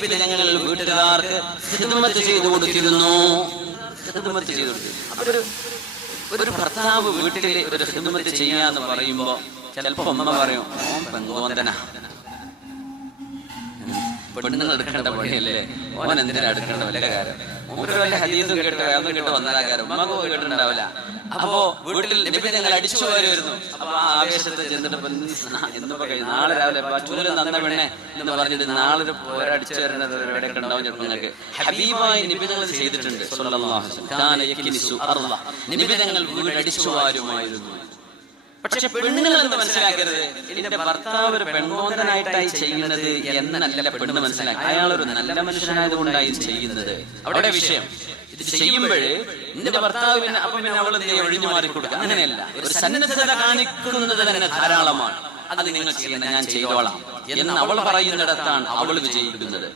ഞങ്ങൾ വീട്ടുകാർക്ക് ഖിദ്മത്ത് ചെയ്തു കൊടുത്തിരുന്നു. ഒരു ഭർത്താവ് വീട്ടിൽ ഒരു ഖിദ്മത്ത് ചെയ്യാന്ന് പറയുമ്പോ ചിലപ്പോ അമ്മ പറയും പെങ്കോന്തന, പെണ്ണുങ്ങൾ എടുക്കേണ്ട പണിയല്ലേ, ഓൻ എന്തിനാ എടുക്കേണ്ട വല്ല കാര്യം, വല്ല ഹദീസും കേട്ടോ അതൊന്നും കേട്ടോ വന്നാലാ കാര്യം ഉമ്മക്ക് പോയി കേട്ടിട്ടുണ്ടാവില്ല. അപ്പോ വീട്ടിൽ നബി ഞങ്ങൾ അടിച്ചു വരുമായിരുന്നു. അപ്പൊ ആ ആവേശത്തെ ചെന്നിട്ട് എന്നിപ്പോ നാളെ രാവിലെ ചൂല് നന്ന പെണ്ണെ എന്ന് പറഞ്ഞിട്ട് നാളെ ഒരടിച്ചു വരുന്നത് ഇവിടെയൊക്കെ ഉണ്ടാവും ഞങ്ങൾക്ക്. ഹബീബായി നബി ഞങ്ങൾ ചെയ്തിട്ടുണ്ട്. നബി ഞങ്ങൾ വീട് അടിച്ചു വാരുമായിരുന്നു. പക്ഷെ പെണ്ണുങ്ങൾ എന്ന് മനസ്സിലാക്കരുത് എന്റെ ഭർത്താവ് ഒരു പെൺകോന്തനായിട്ടായി ചെയ്യുന്നത് എന്നല്ല പെണ്ണ് മനസ്സിലാക്കി. അയാളൊരു നല്ല മനുഷ്യനായതുകൊണ്ടായി ചെയ്യുന്നത്. അവിടെ വിഷയം ഇത് ചെയ്യുമ്പോഴേ എന്റെ ഭർത്താവിന് അപ്പം പിന്നെ അവൾ ഒഴിഞ്ഞു മാറിക്കൊടുക്കുക, അങ്ങനെയല്ല. ഒരു സന്നദ്ധത കാണിക്കുന്നത് തന്നെ ധാരാളമാണ്. അത് നിങ്ങൾ ചെയ്യണം, ഞാൻ ചെയ്തോളാം എന്ന് അവൾ പറയുന്നിടത്താണ് അവൾ വിജയിക്കുന്നത്.